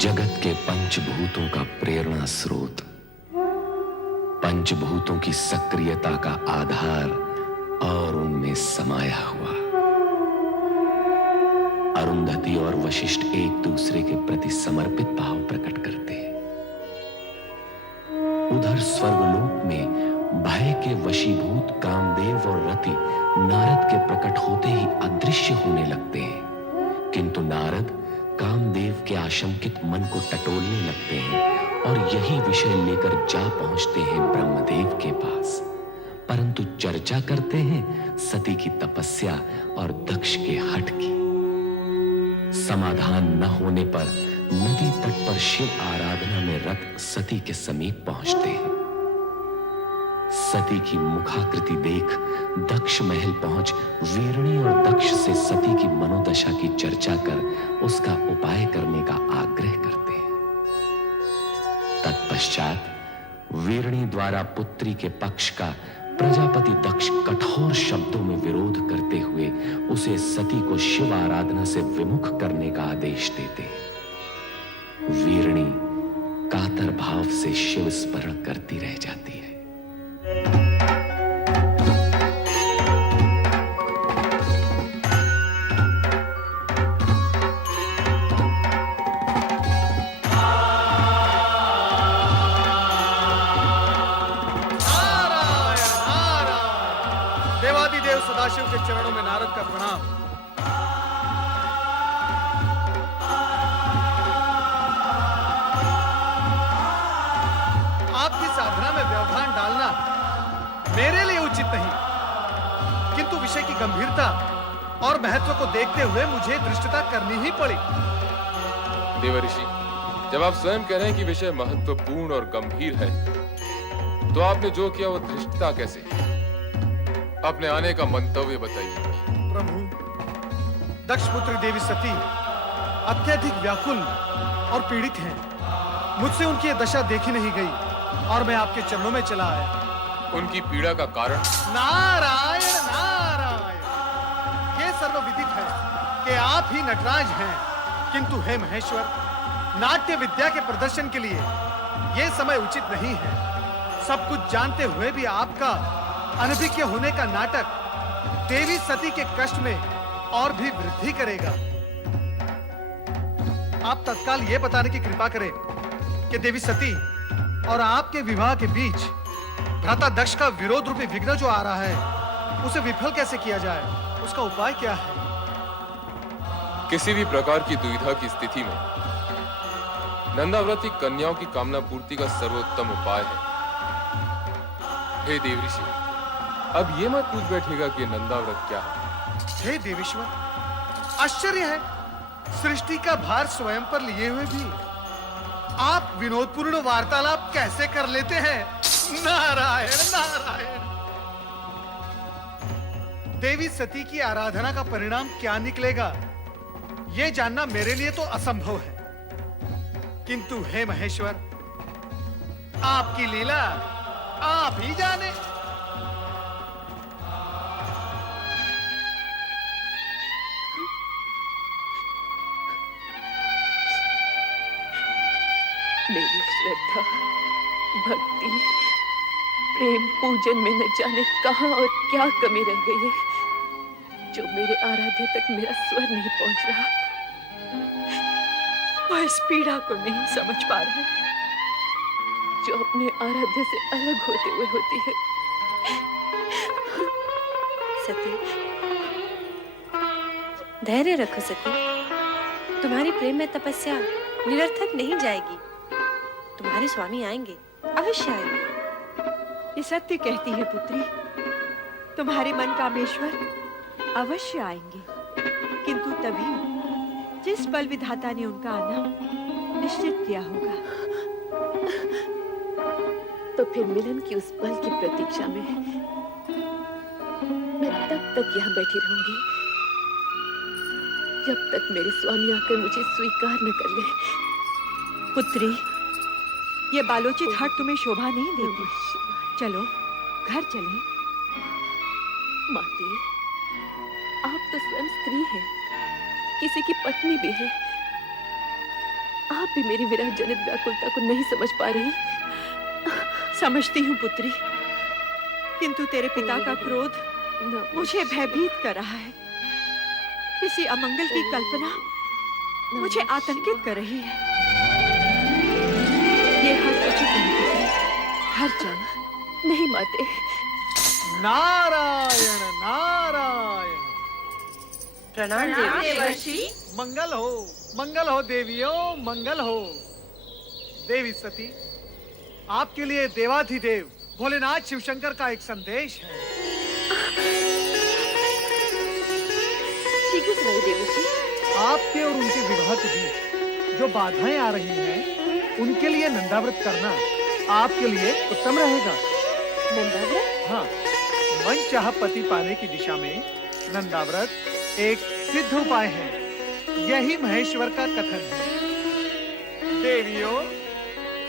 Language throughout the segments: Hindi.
जगत के पंचभूतों का प्रेरणा स्रोत, पंचभूतों की सक्रियता का आधार और उनमें समाया हुआ। अरुंधति और वशिष्ठ एक दूसरे के प्रति समर्पित भाव प्रकट करते हैं। उधर स्वर्गलोक में भय के वशीभूत कामदेव और रति नारद के प्रकट होते ही अदृश्य होने लगते हैं, किंतु नारद कामदेव के आशंकित मन को टटोलने लगते हैं और यही विषय लेकर जा पहुंचते हैं ब्रह्मदेव के पास, परंतु चर्चा करते हैं सती की तपस्या और दक्ष के हठ की। समाधान न होने पर नदी तट पर शिव आराधना में रत सती के समीप पहुंचते हैं। सती की मुखाकृति देख दक्ष महल पहुंच वीरणी और दक्ष से सती की मनोदशा की चर्चा कर उसका उपाय करने का आग्रह करते हैं। तत्पश्चात वीरणी द्वारा पुत्री के पक्ष का प्रजापति दक्ष कठोर शब्दों में विरोध करते हुए उसे सती को शिव आराधना से विमुख करने का आदेश देते हैं। वीरणी कातर भाव से शिव स्मरण करती रह जाती है। देवादिदेव सदाशिव के चरणों में नारद का प्रणाम। आपकी साधना में व्यवधान डालना मेरे लिए उचित नहीं, किंतु विषय की गंभीरता और महत्व को देखते हुए मुझे धृष्टता करनी ही पड़ी। देवर्षि, जब आप स्वयं कह रहे हैं कि विषय महत्वपूर्ण और गंभीर है, तो आपने जो किया वो धृष्टता कैसे? अपने आने का मंतव्य बताइए। प्रभु, दक्षपुत्री देवी सती अत्यधिक व्याकुल और पीड़ित हैं। मुझसे उनकी यह दशा देखी नहीं गई और मैं आपके चरणों में चला आया। उनकी पीड़ा का कारण? नारायण नारायण, ये सर्वविदित है कि आप ही नटराज हैं, किंतु हे महेश्वर, नाट्य विद्या के प्रदर्शन के लिए यह समय उचित नहीं है। सब कुछ जानते हुए भी आपका अनभिज्ञ होने का नाटक देवी सती के कष्ट में और भी वृद्धि करेगा। आप तत्काल यह बताने की कृपा करें कि देवी सती और आपके विवाह के बीच भ्राता दक्ष का विरोध रूपी विघ्न जो आ रहा है, उसे विफल कैसे किया जाए? उसका उपाय क्या है? किसी भी प्रकार की दुविधा की स्थिति में नंदाव्रती कन्याओं की कामना पूर्ति का सर्वोत्तम उपाय है। हे देवऋषि, अब ये मत पूछ बैठेगा कि नंदाव्रत क्या है। हे देवेश्वर, आश्चर्य है, सृष्टि का भार स्वयं पर लिए हुए भी आप विनोदपूर्ण वार्तालाप कैसे कर लेते हैं? नारायण नारायण। देवी सती की आराधना का परिणाम क्या निकलेगा, यह जानना मेरे लिए तो असंभव है, किंतु हे महेश्वर, आपकी लीला आप ही जाने। मेरी श्रद्धा, भक्ति, प्रेम, पूजन में न जाने कहां और क्या कमी रह गई है, जो मेरे आराध्य तक मेरा स्वर नहीं पहुंच रहा। वह इस पीड़ा को नहीं समझ पा रहा, जो अपने आराध्य से अलग होते हुए होती है। सती, धैर्य रखो सती, तुम्हारी प्रेम में तपस्या निरर्थक नहीं जाएगी। तुम्हारे स्वामी आएंगे, अवश्य आएंगे। ये सत्य कहती है पुत्री, तुम्हारे मन कामेश्वर अवश्य आएंगे, किंतु तभी जिस पल विधाता ने उनका आना निश्चित किया होगा। तो फिर मिलन की उस पल की प्रतीक्षा में मैं तब तक यहाँ बैठी रहूंगी जब तक मेरे स्वामी आकर मुझे स्वीकार न कर ले। पुत्री, ये बालोचित हट तुम्हें शोभा नहीं देती। चलो घर चलें। माते, आप तो स्वयं स्त्री हैं, किसी की पत्नी भी है। आप भी मेरी विरह जनित व्याकुलता को नहीं समझ पा रही। समझती हूँ पुत्री, किंतु तेरे पिता का क्रोध मुझे भयभीत कर रहा है। किसी अमंगल की कल्पना मुझे आतंकित कर रही है। ये हर उचित नहीं पुत्री, हर जन नहीं माते। नारायण नारायण। प्रणाम देवर्षि। मंगल हो देवियों, मंगल हो। देवी सती, आपके लिए देवाधिदेव भोलेनाथ शिवशंकर का एक संदेश है। शीघ्र सुनाइए देवर्षि। आपके और उनके विवाह के बीच जो बाधाएं आ रही हैं, उनके लिए नंदाव्रत करना आपके लिए उत्तम रहेगा। नंदाव्रत? हाँ, मनचाहा पति पाने की दिशा में नंदाव्रत एक सिद्ध उपाय है। यही महेश्वर का कथन है। देवियों,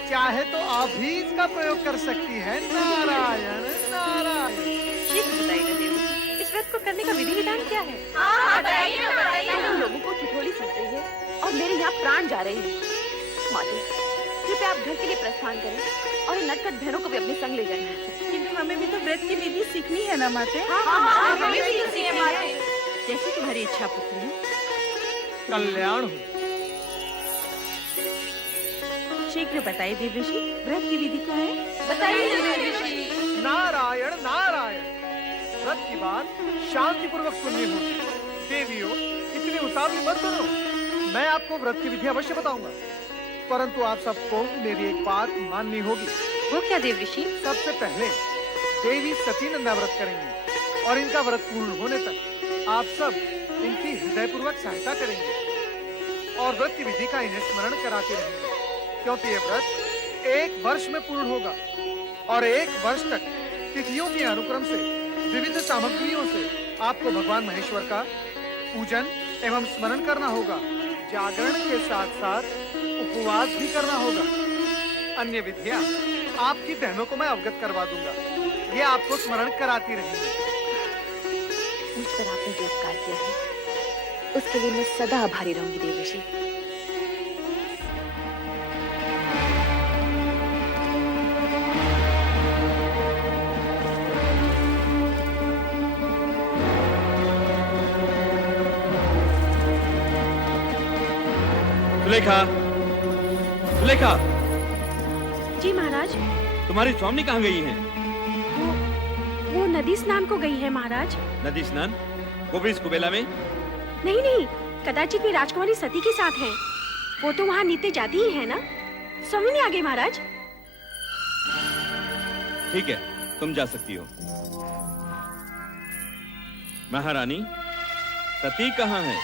चाहे तो आप भी इसका प्रयोग कर सकती हैं। नारायण नारायण। शीघ्र बताइएगा देवर्षि, इस व्रत को करने का विधि विधान क्या है? तुम लोगों को ठिठोली सूझ रही है और मेरे यहाँ प्राण जा रहे हैं। माते, कृपया आप घर के लिए प्रस्थान करें और इन नटखट बहनों को भी अपने संग ले जाएं। किंतु हमें भी तो व्रत की विधि सीखनी है ना माते। हमें भी तो सीखनी है। जैसी तुम्हारी इच्छा पुत्री। कल्याण हो। शीघ्र बताइए देवर्षि, व्रत की विधि क्या है? बताइए देवर्षि। नारायण नारायण। व्रत की बात शांति पूर्वक सुननी होगी। देवियों, इतनी उतावली मत करो। मैं आपको व्रत की विधि अवश्य बताऊंगा, परंतु आप सबको मेरी एक बात माननी होगी। वो क्या देवर्षि? सबसे पहले देवी सती नंदाव्रत करेंगी और इनका व्रत पूर्ण होने तक आप सब इनकी हृदयपूर्वक सहायता करेंगे और व्रत की विधि का इन्हें स्मरण कराते रहेंगे, क्योंकि ये व्रत 1 वर्ष में पूर्ण होगा और 1 वर्ष तक तिथियों के अनुक्रम से विविध सामग्रियों से आपको भगवान महेश्वर का पूजन एवं स्मरण करना होगा। जागरण के साथ साथ उपवास भी करना होगा। अन्य विधियां आपकी बहनों को मैं अवगत करवा दूंगा। ये आपको स्मरण कराती रहेंगी। मुझ पर आपने जो उपकार किया है, उसके लिए मैं सदा आभारी रहूंगी देवर्षि। सुलेखा, सुलेखा, जी महाराज। तुम्हारी स्वामी कहाँ गई हैं? वो नदी स्नान को गई है महाराज। नदी स्नान? वो भी इस कुबेला में? नहीं नहीं, कदाचित वे राजकुमारी सती के साथ है। वो तो वहाँ नित्य जाती ही है ना। स्वामी नहीं आ गई महाराज। ठीक है, तुम जा सकती हो। महारानी, सती कहाँ है?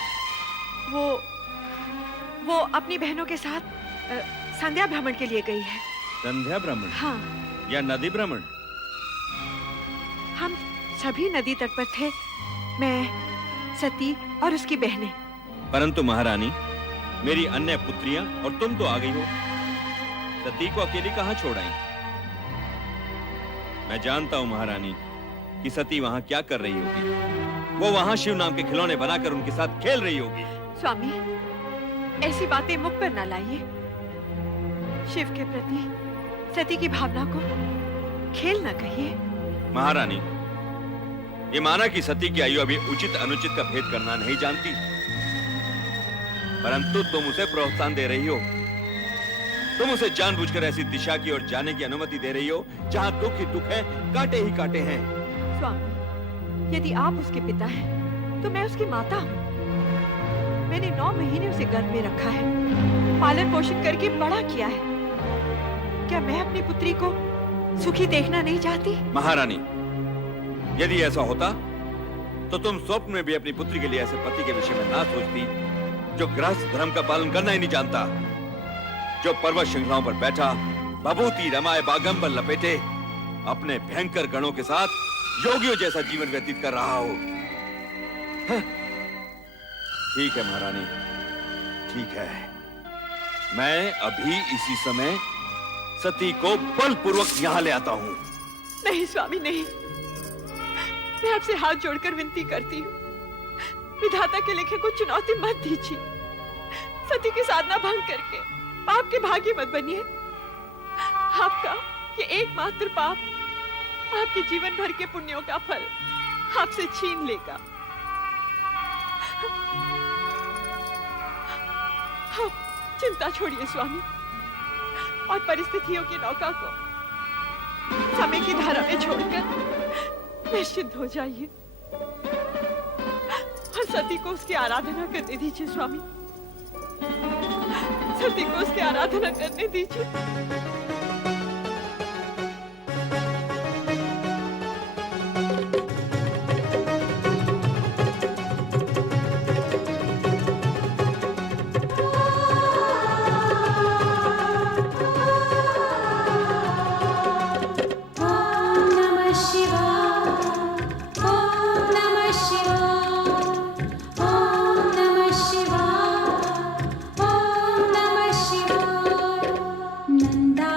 वो अपनी बहनों के साथ संध्या भ्रमण के लिए गई है। संध्या भ्रमण? हाँ, या नदी भ्रमण? हम सभी नदी तट पर थे, मैं, सती और उसकी बहनें। परंतु महारानी, मेरी अन्य पुत्रियां और तुम तो आ गई हो। सती को अकेली कहाँ छोड़ आई? मैं जानता हूँ महारानी कि सती वहाँ क्या कर रही होगी। वो वहाँ शिव नाम के खिलौने बनाकर उनके साथ खेल रही होगी। स्वामी, ऐसी बातें मुख पर न लाइए। शिव के प्रति सती की भावना को खेल न कहिए। महारानी, ये माना कि सती की आयु अभी उचित अनुचित का भेद करना नहीं जानती, परंतु तुम उसे प्रोत्साहन दे रही हो। तुम उसे जानबूझकर ऐसी दिशा की ओर जाने की अनुमति दे रही हो जहां दुख ही दुख है, कांटे ही कांटे हैं। स्वामी, यदि आप उसके पिता हैं, तो मैं उसकी माता हूँ। मैंने 9 महीने उसे गर्भ में रखा है, पालन पोषण करके बड़ा किया है। क्या मैं अपनी पुत्री को सुखी देखना नहीं चाहती? महारानी, यदि ऐसा होता तो तुम स्वप्न में भी अपनी पुत्री के लिए ऐसे पति के विषय में ना सोचती जो गृहस्थ धर्म का पालन करना ही नहीं जानता, जो पर्वत श्रृंखलाओं पर बैठा बभूति रमाए बागंबर लपेटे अपने भयंकर गणों के साथ योगियों जैसा जीवन व्यतीत कर रहा हो। ठीक है महारानी, ठीक है। मैं अभी इसी समय सती को बलपूर्वक यहाँ ले आता हूँ। नहीं स्वामी, नहीं। मैं आपसे हाथ जोड़कर विनती करती हूँ, विधाता के लिखे को चुनौती मत दीजिए। सती की साधना भंग करके पाप के भागी मत बनिए। आपका ये एकमात्र पाप आपके जीवन भर के पुण्यों का फल आपसे छीन लेगा। आप चिंता छोड़िए स्वामी, और परिस्थितियों की नौका को समय की धारा में छोड़कर निश्चिंत हो जाइए और सती को उसकी आराधना करने दीजिए स्वामी, सती को उसकी आराधना करने दीजिए। नंदा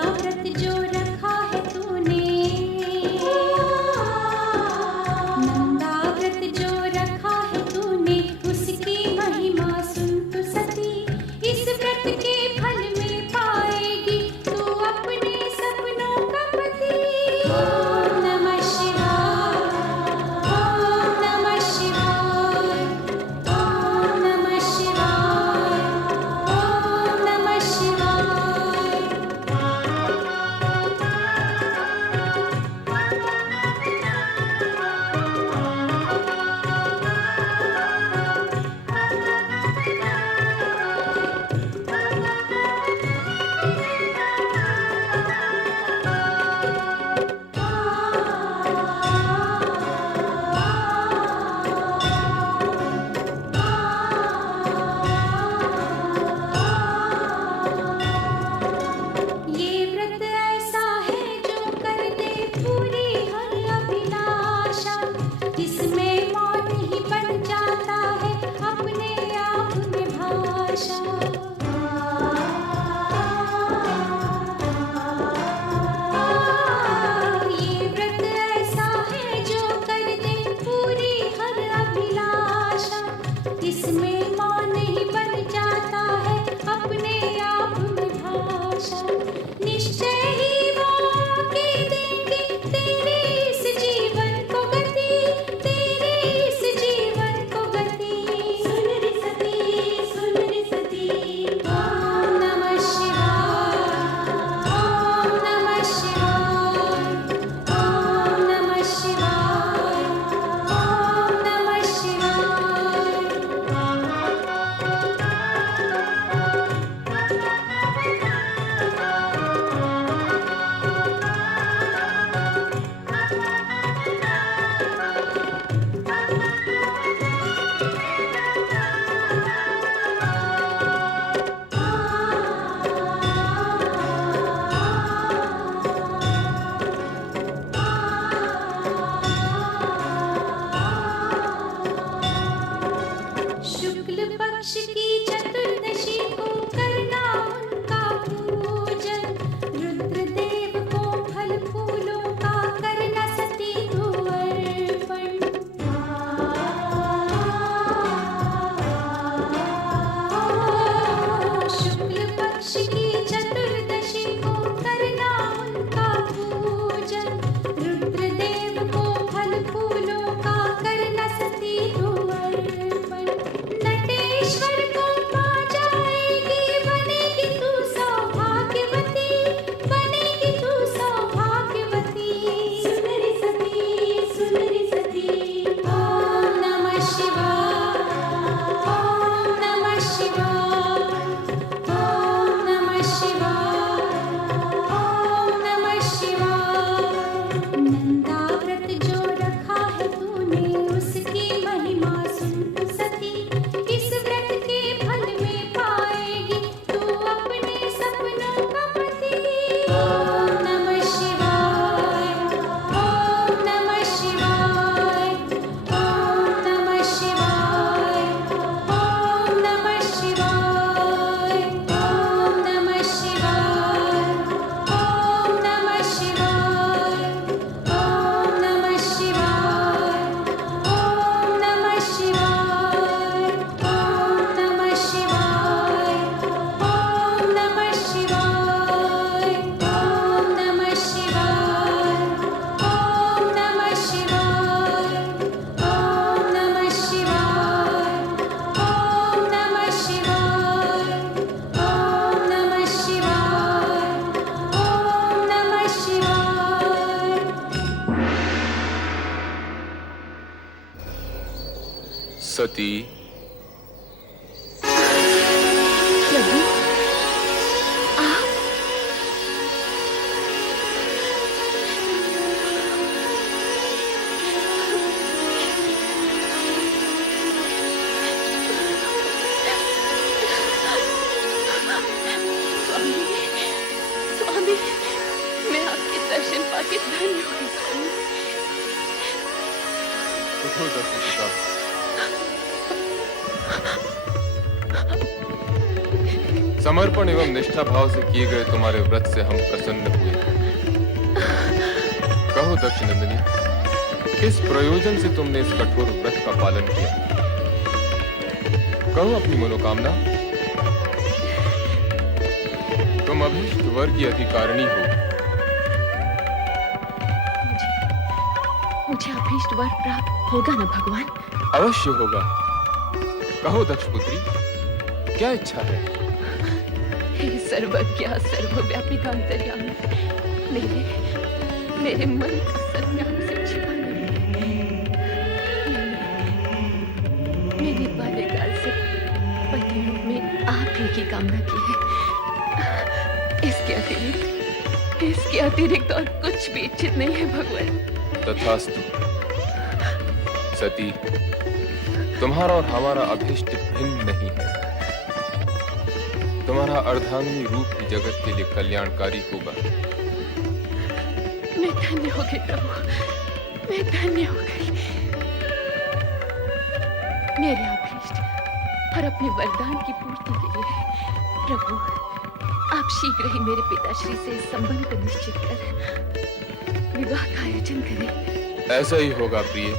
सती, प्रभु आप स्वामी, स्वामी, मैं आपके दर्शन पाके धन्य हो गई स्वामी। उठो दक्ष पिता। समर्पण एवं निष्ठा भाव से किए गए तुम्हारे व्रत से हम प्रसन्न हुए। कहो दक्ष नंदिनी, किस प्रयोजन से तुमने इस कठोर व्रत का पालन किया? कहो अपनी मनोकामना। तुम अभीष्ट वर की अधिकारिणी हो। मुझे अभीष्ट वर प्राप्त होगा ना भगवान? अवश्य होगा। कहो दक्ष पुत्री, क्या इच्छा है? हे सर्वज्ञ सर्वव्यापी अंतर्यामी, मेरे मन का सत्य हमसे छिपा नहीं है। मैंने बाल्यकाल से पति रूप में आप ही की कामना की है। इसके अतिरिक्त और कुछ भी इच्छित नहीं है भगवान। तथास्तु। सती, तुम्हारा और हमारा अभीष्ट भिन्न नहीं है। तुम्हारा अर्धांगिनी रूप ही जगत के लिए कल्याणकारी होगा। मैं धन्य हो गई प्रभु, मैं धन्य हो गई। मेरे अभीष्ट और अपने वरदान की पूर्ति के लिए प्रभु, आप शीघ्र ही मेरे पिताश्री से इस संबंध को निश्चित कर विवाह का आयोजन करें। ऐसा ही होगा प्रिय।